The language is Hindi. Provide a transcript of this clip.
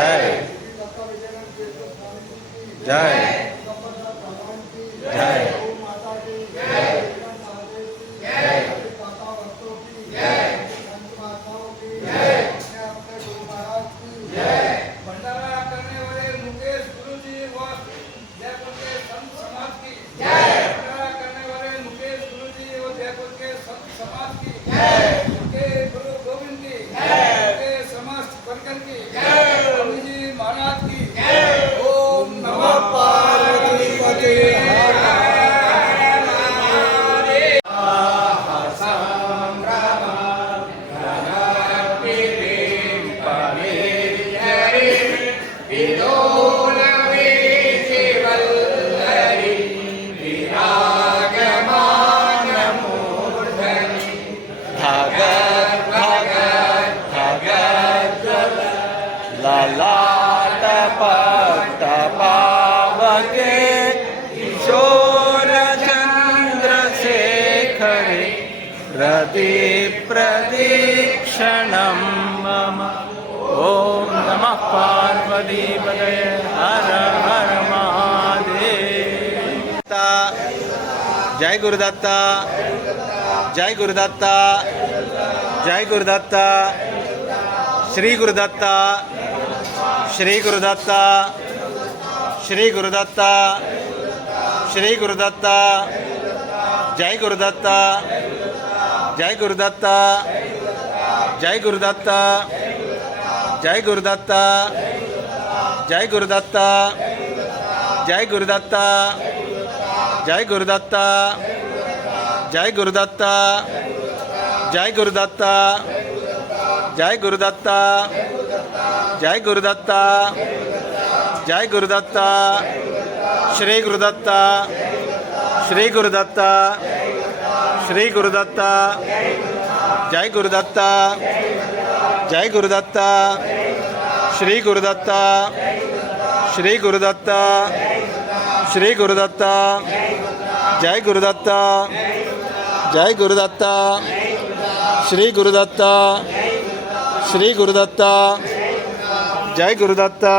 जय जय जय भंडारा करने वाले मुकेश गुरुजी व जयपुर के संत समाज की भंडारा करने वाले मुकेश गुरुजी व जयपुर के संत समाज की उनके गुरु गोविंद की उनके समस्त वर्कर की स्वामी जी महाराज की ओम नमः पार्वती भगत भगत भगत ललाट पट्ट पावके किशोर चन्द्रशेखरे प्रदीप प्रदीक्षणं मम ओम नमः पार्वतीपतये हर हर महादेव। जय गुरुदत्ता जय गुरुदत्ता जय गुरुदत्ता श्री गुरुदत्ता श्री गुरुदत्ता श्री गुरुदत्ता श्री गुरुदत्ता जय गुरुदत्ता जय गुरुदत्ता जय गुरुदत्ता जय गुरुदत्ता जय गुरुदत्ता जय गुरुदत्ता जय गुरुदत्ता जय गुरुदत्ता जय गुरुदत्ता जय गुरुदत्ता जय गुरुदत्ता जय गुरुदत्ता श्री गुरुदत्ता श्री गुरुदत्ता श्री गुरुदत्ता जय गुरुदत्ता जय गुरुदत्ता श्री गुरुदत्ता श्री गुरुदत्ता श्री गुरुदत्ता जय गुरुदत्ता जय गुरुदत्ता श्री गुरुदत्ता श्री गुरुदत्ता जय गुरुदत्ता